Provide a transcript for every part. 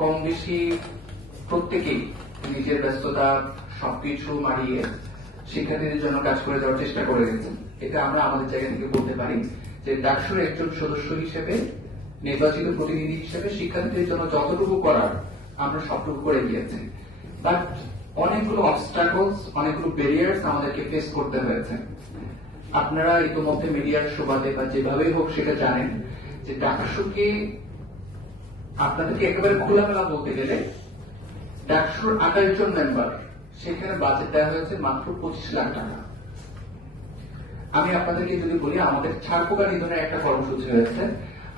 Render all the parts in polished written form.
কম বেশি প্রত্যেকেই নিজের ব্যস্ততা সবকিছু মারিয়ে শিক্ষার্থীদের জন্য কাজ করে যাওয়ার চেষ্টা করে গেছেন। এটা আমরা আমাদের জায়গা থেকে বলতে পারি যে ডাকসুর একজন সদস্য হিসেবে, নির্বাচিত প্রতিনিধি হিসেবে শিক্ষার্থীদের জন্য যতটুকু করার আমরা সবটুকু করে গিয়েছি। বাট অনেকগুলো অবস্টাকলস, অনেকগুলো ব্যারিয়ার্স আমাদেরকে ফেস করতে হয়েছে। আপনারা ইতিমধ্যে মিডিয়ার সুবাদে বা যেভাবেই হোক সেটা জানেন যে ডাকসুকে আপনাদেরকে একেবারে খোলামেলা বলতে গেলে ডাকসুর 28 জন মেম্বার, সেখানে বাজেট দেওয়া হয়েছে মাত্র 25 লাখ টাকা। আমি আপনাদেরকে যদি বলি, আমাদের ছারপোকা নিধনের একটা কর্মসূচি হয়েছে,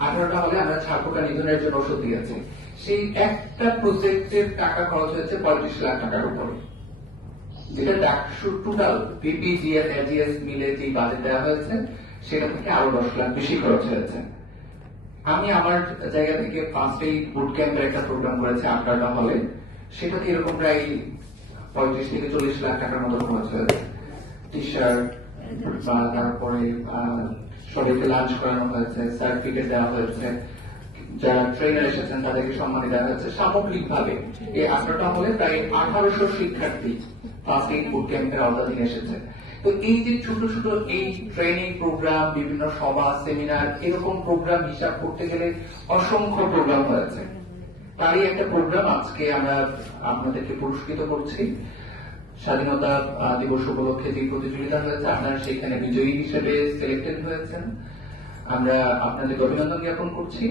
18টা হলে আমরা ছারপোকা নিধনের জন্য ওষুধ দিয়েছি। সেই একটা প্রজেক্টের টাকা খরচ হয়েছে 35 লাখ টাকার উপরে, যেটা ডাকসুর টোটাল পিপিজিএস এজিএস মিলে যে বাজেট দেওয়া হয়েছে সেটা থেকে আরো 10 লাখ বেশি খরচ হয়েছে। আমি আমার জায়গা থেকে ফার্স্ট এইড বুট ক্যাম্পের একটা প্রোগ্রাম করেছি 18টা হলে, সেটাতে এরকম প্রায় 35 থেকে 40 লাখ টাকার মতো খরচ হয়েছে। টি শার্ট বা তারপরে সবাইকে লাঞ্চ করানো হয়েছে, সার্টিফিকেট দেওয়া হয়েছে, যারা ট্রেনার এসেছেন তাদেরকে সম্মান দেওয়া হয়েছে। সামগ্রিক ভাবে এই 18টা হলে প্রায় 1800 শিক্ষার্থী ফার্স্ট এইড বুট ক্যাম্পের আওতাধীন এসেছে। তো এই যে ছোট ছোট এই ট্রেনিং প্রোগ্রাম, বিভিন্ন সভা সেমিনার, এরকম প্রোগ্রাম হিসাব করতে গেলে অসংখ্য প্রোগ্রাম হয়েছে। তারই একটা প্রোগ্রাম আজকে আমরা আপনাদেরকে পুরস্কৃত করছি। স্বাধীনতা দিবস উপলক্ষে যে প্রতিযোগিতা হয়েছে, আপনারা সেখানে বিজয়ী হিসেবে সিলেক্টেড হয়েছেন, আমরা আপনাদেরকে অভিনন্দন জ্ঞাপন করছি।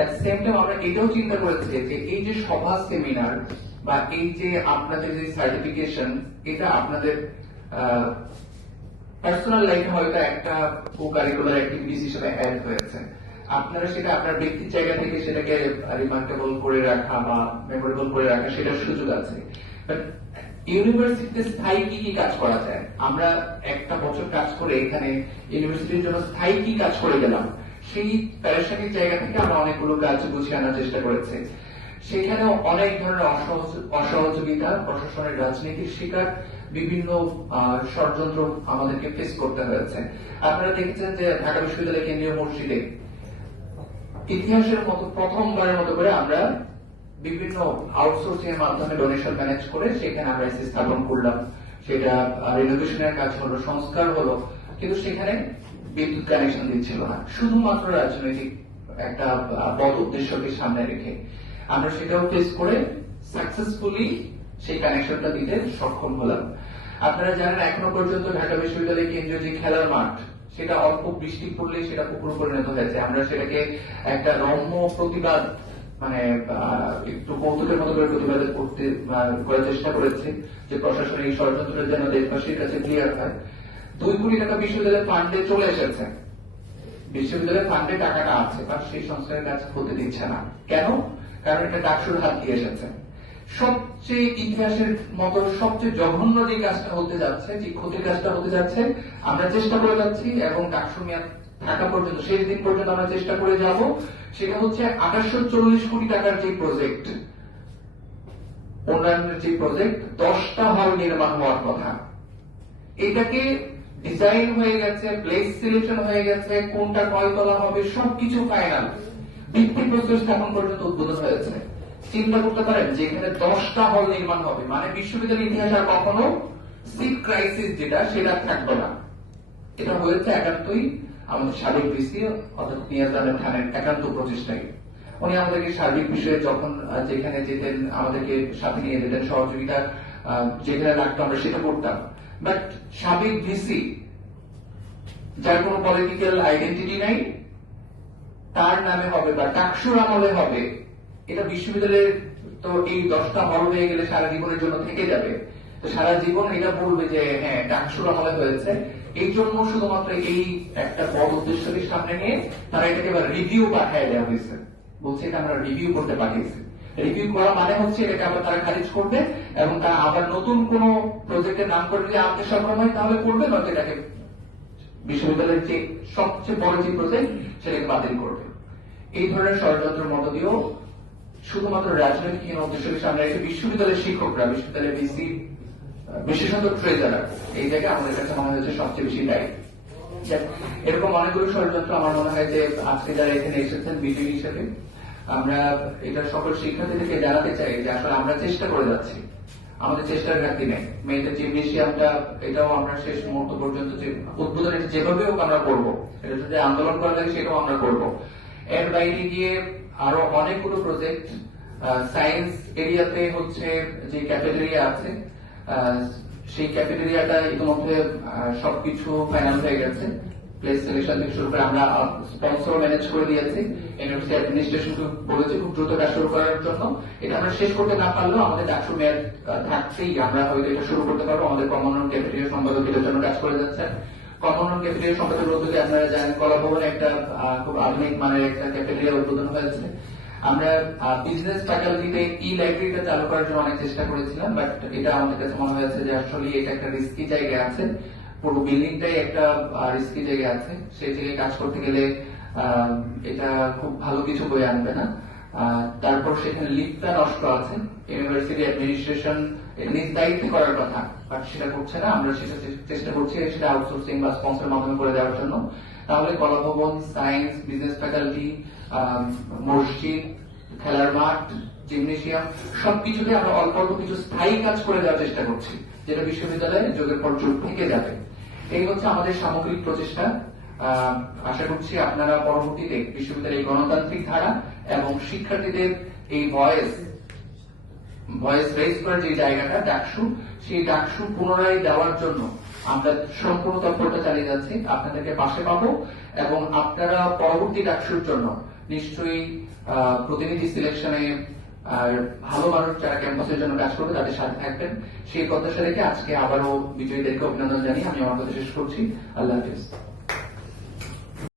এট সেম টাইম আমরা এটাও চিন্তা করেছি যে এই যে সভা সেমিনার বা এই যে আপনাদের যে সার্টিফিকেশন, এটা আপনাদের পার্সোনাল লাইফে হয়তো একটা কো-কারিকুলার অ্যাক্টিভিটিস হিসেবে অ্যাড হয়েছে। আপনারা সেটা আপনার ব্যক্তির জায়গা থেকে সেটাকে রিমার্কেবল করে রাখা বা মেমোরেবল করে রাখা, সেটার সুযোগ আছে। বাট ইউনিভার্সিটিতে স্থায়ী কি কি কাজ করা যায়, আমরা একটা বছর কাজ করে এখানে ইউনিভার্সিটির জন্য স্থায়ী কি কাজ করে গেলাম, সেই প্যারাশানির জায়গা থেকে আমরা অনেকগুলো কাজ গুছিয়ে আনার চেষ্টা করেছি। সেখানেও অনেক ধরনের অসহযোগিতা, প্রশাসনের রাজনীতির শিকার, বিভিন্ন ষড়যন্ত্র আমাদেরকে ফেস করতে হয়েছে। আপনারা দেখেছেন যে ঢাকা বিশ্ববিদ্যালয় কেন্দ্রীয় মসজিদে ইতিহাসের মতো প্রথমবারের মতো করে আমরা বিভিন্ন আউটসোর্সিং এর মাধ্যমে ডোনেশন ম্যানেজ করে সেখানে আমরা এসে স্থাপন করলাম। সেটা রিনোভেশনের কাজ হলো, সংস্কার হলো, কিন্তু সেখানে বিদ্যুৎ কানেকশন দিচ্ছিল না, শুধুমাত্র রাজনৈতিক একটা বদ উদ্দেশ্যকে সামনে রেখে। আমরা সেটাও ফেস করে সাকসেসফুলি সেই কানেকশনটা দিতে সক্ষম হলাম। আপনারা জানেন এখনো পর্যন্ত ঢাকা বিশ্ববিদ্যালয় কেন্দ্রীয় যে খেলার মাঠ, সেটা অল্প বৃষ্টি পড়লে সেটা পুকুর পরিণত হয়েছে। আমরা সেটাকে একটা রম্য প্রতিবাদ, মানে একটু কৌতুকের মতো করে প্রতিবাদ করতে করার চেষ্টা করেছি যে প্রশাসনের এই ষড়যন্ত্রের যেন দেশবাসীর কাছে ক্লিয়ার হয়। 2 কোটি টাকা বিশ্ববিদ্যালয়ের ফান্ডে চলে এসেছে, বিশ্ববিদ্যালয়ের ফান্ডে টাকাটা আছে, বা সেই সংস্কারের কাজ হতে দিচ্ছে না। কেন? কারণ এটা ডাকসুর হাত দিয়ে এসেছে। সবচেয়ে ইতিহাসের মতো সবচেয়ে জঘন্য যে কাজটা হতে যাচ্ছে, যে ক্ষতির কাজটা হতে যাচ্ছে, আমরা চেষ্টা করে যাচ্ছি এবং ডাকসু মেয়াদ থাকা পর্যন্ত, শেষ দিন পর্যন্ত আমরা চেষ্টা করে যাব। সেটা হচ্ছে 2840 কোটি টাকার যে প্রজেক্ট, উন্নয়নের যে প্রজেক্ট, 10টা হল নির্মাণ হওয়ার কথা, এটাকে ডিজাইন হয়ে গেছে, প্লেস সিলেকশন হয়ে গেছে, কোনটা কয়তলা হবে সবকিছু ফাইনাল, ভিত্তিপ্রস্তর স্থাপন পর্যন্ত উদ্বোধন হয়েছে। চিন্তা করতে পারেন যে এখানে 10টা হল নির্মাণ হবে, মানে বিশ্ববিদ্যালয়ের ইতিহাসে আর কখনো সিট ক্রাইসিস যেটা, সেটা থাকবে না। এটা হয়েছে একান্তই আমাদের সাবেক ভিসি অর্থাৎ নিয়াজ আহমেদ খানের একান্ত প্রচেষ্টায়। উনি আমাদেরকে সার্বিক বিষয়ে যখন যেখানে যেতেন আমাদেরকে সাথে নিয়ে যেতেন, সহযোগিতা যেখানে লাগতো আমরা সেটা করতাম। বাট সাবেক ভিসি, যার কোনো পলিটিক্যাল আইডেন্টিটি নাই, তার নামে হবে বা ডাকসুর আমলে হবে, এটা বিশ্ববিদ্যালয়ের তো এই 10টা হল হয়ে গেলে সারা জীবনের জন্য থেকে যাবে। তো সারা জীবন এটা বলবে যে হ্যাঁ ডাকসুর আমলে হয়েছে। এই জন্য শুধুমাত্র এই একটা বড় উদ্দেশ্যকে সামনে নিয়ে তারা এটাকে এবার রিভিউ পাঠিয়ে দেওয়া হয়েছে, বলছে এটা আমরা রিভিউ করতে পাঠিয়েছি। রিভিউ করা মানে হচ্ছে এটাকে আবার তারা খারিজ করবে এবং তারা আবার নতুন কোন প্রজেক্টের নাম করে যদি আনতে সক্ষম হয় তাহলে করবে, নয়তো এটাকে বিশ্ববিদ্যালয়ের যে সবচেয়ে বড় যে প্রজেক্ট সেটাকে বাতিল করবে। এই ধরনের ষড়যন্ত্রের মধ্য দিয়েও শুধুমাত্র রাজনৈতিক উদ্দেশ্যকে সামনে রেখে বিশ্ববিদ্যালয়ের শিক্ষকরা, বিশ্ববিদ্যালয়ের ভিসি, বিশেষত ট্রেজারার, এই জায়গায় আমাদের কাছে মনে হয়েছে সবচেয়ে বেশি দায়ী। এরকম অনেকগুলো ষড়যন্ত্র আমার মনে হয় যে আজকে যারা এখানে এসেছেন বিজয়ী হিসেবে, আমরা এটা সকল শিক্ষার্থীদেরকে জানাতে চাই যে আসলে আমরা চেষ্টা করে যাচ্ছি, আমাদের চেষ্টার ঘাটতি নেই। মেয়েদের জিমনেশিয়ামটা এটাও আমরা শেষ মুহূর্ত পর্যন্ত যে উদ্বোধন এটা যেভাবে হোক আমরা করবো, এটা যদি আন্দোলন করা লাগে সেটাও আমরা করবো। এর বাইরে গিয়ে আরো অনেকগুলো প্রজেক্ট সায়েন্স এরিয়াতে হচ্ছে যে ক্যাফেটেরিয়া আছে, সেই ক্যাফেটেরিয়াটা ইতিমধ্যে সবকিছু ফাইনাল হয়ে গেছে। প্লেস সিলেকশন থেকে শুরু করে আমরা স্পন্সর ম্যানেজ করে দিয়েছি, ইউনিভার্সিটি অ্যাডমিনিস্ট্রেশন বলেছে খুব দ্রুত কাজ শুরু করার জন্য। এটা আমরা শেষ করতে না পারলেও আমাদের ডাকসু মেয়াদ থাকতেই আমরা হয়তো এটা শুরু করতে পারবো। আমাদের কমন রুম ক্যাফেটেরিয়া সম্পাদক এটার জন্য কাজ করে যাচ্ছে। কমন রুম ক্যাফেটেরিয়া সম্পাদকের উদ্যোগে আপনারা জানেন কলা ভবনে একটা খুব আধুনিক মানের একটা ক্যাফেটেরিয়া উদ্বোধন হয়েছে। আমরা বিজনেস ফ্যাকাল্টিতে ই লাইব্রেরিটা চালু করার জন্য অনেক চেষ্টা করেছিলাম, বাট এটা আমাদের কাছে মনে হয়েছে যে আসলে এটা একটা রিস্কি জায়গা আছে, পুরো বিল্ডিংটাই একটা রিস্কি জায়গা আছে। সেই জায়গায় কাজ করতে গেলে এটা খুব ভালো কিছু বয়ে আনবে না। তারপর সেখানে লিফটটা নষ্ট আছে, ইউনিভার্সিটি অ্যাডমিনিস্ট্রেশন নিজ দায়িত্বে করার কথা, বাট সেটা করছে না। আমরা সেটা চেষ্টা করছি সেটা আউটসোর্সিং বা স্পন্সর মাধ্যমে করে দেওয়ার জন্য। তাহলে কলা ভবন, সায়েন্স, বিজনেস ফ্যাকাল্টি, মসজিদ, খেলার মাঠ, জিমনেশিয়াম সবকিছুতে আমরা অল্প অল্প কিছু স্থায়ী কাজ করে দেওয়ার চেষ্টা করছি, যেটা বিশ্ববিদ্যালয়ে যুগের পর যুগ থেকে যাবে। এই হচ্ছে আমাদের সামগ্রিক প্রচেষ্টা। আশা করছি আপনারা পরবর্তীতে বিশ্ববিদ্যালয়ের গণতান্ত্রিক ধারা এবং শিক্ষার্থীদের এই ভয়েস রেজ করার যে জায়গাটা ডাকসু, সেই ডাকসু পুনরায় দেওয়ার জন্য আমরা সম্পূর্ণ তৎপরতা চালিয়ে যাচ্ছি। আপনাদেরকে পাশে পাবো এবং আপনারা পরবর্তী ডাকসুর জন্য নিশ্চয়ই প্রতিনিধি সিলেকশনে আর ভালো মানুষ যারা ক্যাম্পাসের জন্য কাজ করবে তাদের সাথে থাকবেন, সেই প্রত্যাশা রেখে আজকে আবারও বিজয়ীদেরকে অভিনন্দন জানিয়ে আমি আমার কথা শেষ করছি। আল্লাহ হাফিজ।